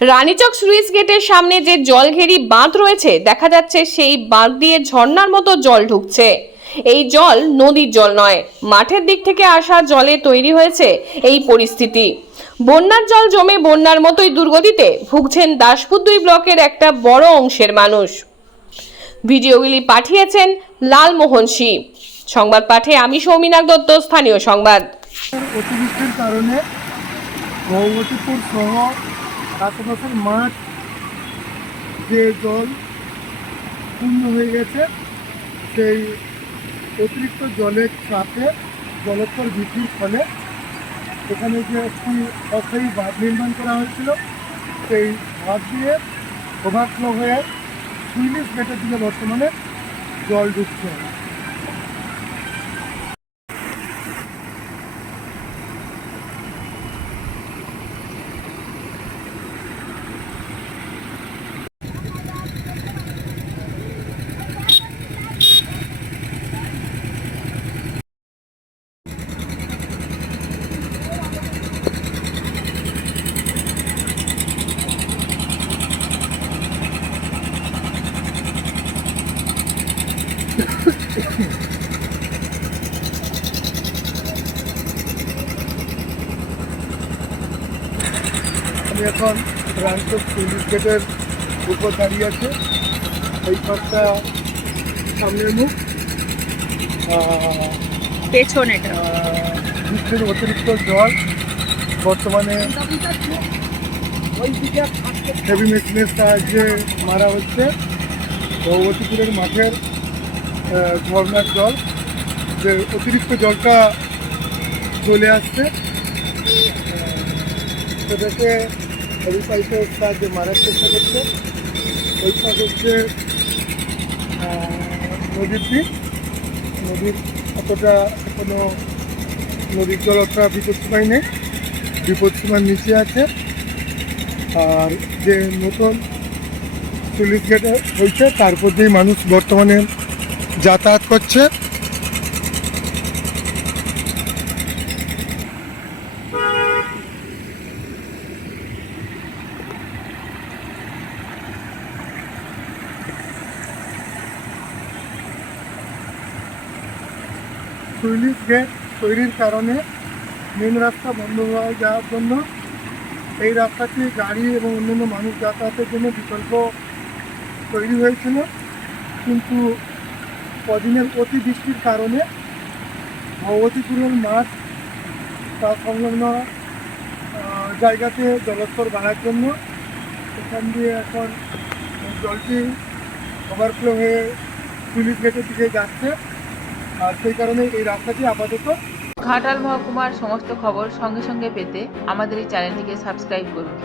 Ranichak switch গেটের সামনে যে জলঘেরি বাঁধ রয়েছে, দেখা যাচ্ছে সেই বাঁধ দিয়ে ঝর্ণার মতো জল ঢুকছে। এই জল নদীর জল নয়, মাঠের দিক থেকে আসা জলে তৈরি হয়েছে এই পরিস্থিতি। বন্যার জল জমে বন্যার মতোই দুর্গতিতে ভুগছেন দাসপুর দুই ব্লকের একটা বড় অংশের মানুষ। ভিডিওগুলি পাঠিয়েছেন লালমোহন শি সংবাদ পাঠে আমি সৌমিনাক দত্ত, স্থানীয় সংবাদ। অতিবৃষ্টির কারণে ভগবতীপুর সহ আশেপাশের মাঠ, যে জল পূর্ণ হয়ে গেছে, সেই অতিরিক্ত জলের চাপে জলস্তর বৃদ্ধির ফলে এখানে যে একটি অস্থায়ী বাঁধ নির্মাণ করা হয়েছিল, সেই বাঁধ দিয়ে ওভারফ্লো হয়ে সুইলিশ গেটের দিকে বর্তমানে জল ঢুকছে। আমি এখন রামচক পুলিশ গেটের উপর দাঁড়িয়ে আছে। এই পাশটা সামনের মুখ। আহ, পেছনেটা। বৃষ্টির অতিরিক্ত জল বর্তমানে হেভি মেশিনের সাহায্যে মারা হচ্ছে। ভগবতীপুরের মাঠের আহ, ঝর্ণার জল। যে অতিরিক্ত জলটা চলে আসছে। সেটাকে হেভি পাইপের সাহায্যে মারার চেষ্টা করছে, ওই পাশ হচ্ছে নদীর দিক নদীর অতটা এখনও নদীর জল অতটা বিপদসীমায় নেই, বিপদসীমার নিচে আছে। আর যে নতুন চল্লিশ গেট হয়েছে তারপর দিয়েই মানুষ বর্তমানে যাতায়াত করছে। চল্লিশ গেট তৈরির কারণে মেন রাস্তা বন্ধ হয়ে যাওয়ার জন্য এই রাস্তাটি গাড়ি এবং অন্যান্য মানুষ যাতায়াতের জন্য বিকল্প তৈরি হয়েছিল। কিন্তু কদিনের অতিবৃষ্টির কারণে ভগবতীপুরের মাঠ তার সংলগ্ন জায়গাতে জলস্তর বাড়ার জন্য এখান দিয়ে এখন জলটি ওভারফ্লো হয়ে পুলিশ গেটের দিকে যাচ্ছে। আর সেই কারণে এই রাস্তাটি আপাতত ঘাটাল মহকুমার সমস্ত খবর সঙ্গে সঙ্গে পেতে আমাদের এই চ্যানেলটিকে সাবস্ক্রাইব করুন।